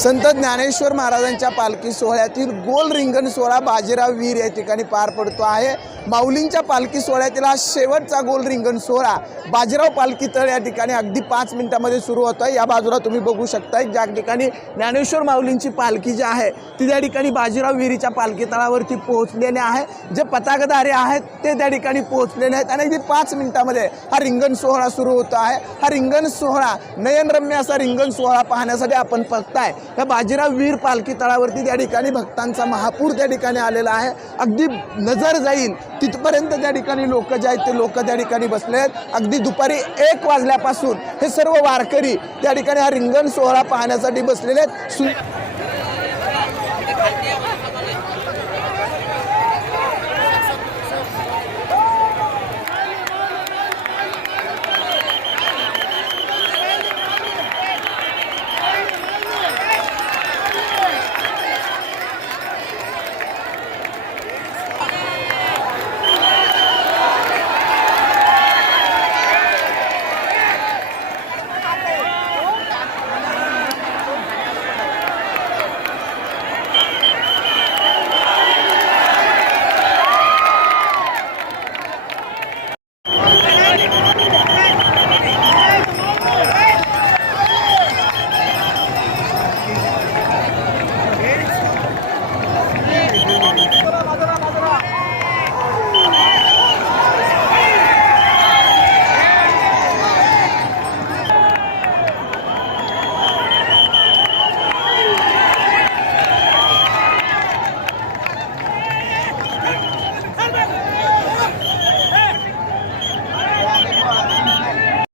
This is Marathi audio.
संत ज्ञानेश्वर महाराजांच्या पालखी सोहळ्यातील गोल रिंगण सोहळा बाजीराव वीर या ठिकाणी पार पडतो आहे. माऊलींच्या पालखी सोहळ्यातील हा शेवटचा गोल रिंगण सोहळा बाजीराव पालखी तळ या ठिकाणी अगदी पाच मिनिटामध्ये सुरू होतो आहे या बाजूला तुम्ही बघू शकताय ज्या ठिकाणी ज्ञानेश्वर माऊलींची पालखी जी आहे ती त्या ठिकाणी बाजीराव विहिरीच्या पालखी तळावरती पोहोचलेले आहे. जे पताकधारे आहेत ते त्या ठिकाणी पोहोचलेले आहेत आणि अगदी पाच मिनिटामध्ये हा रिंगण सोहळा सुरू होतो आहे. हा रिंगण सोहळा नयनरम्य असा रिंगण सोहळा पाहण्यासाठी आपण बघताय. या बाजीराव वीर पालखी तळावरती त्या ठिकाणी भक्तांचा महापूर त्या ठिकाणी आलेला आहे. अगदी नजर जाईल तिथपर्यंत त्या ठिकाणी लोक जे आहेत ते लोक त्या ठिकाणी बसले आहेत. अगदी दुपारी एक वाजल्यापासून हे सर्व वारकरी त्या ठिकाणी हा रिंगण सोहळा पाहण्यासाठी बसलेले आहेत. सु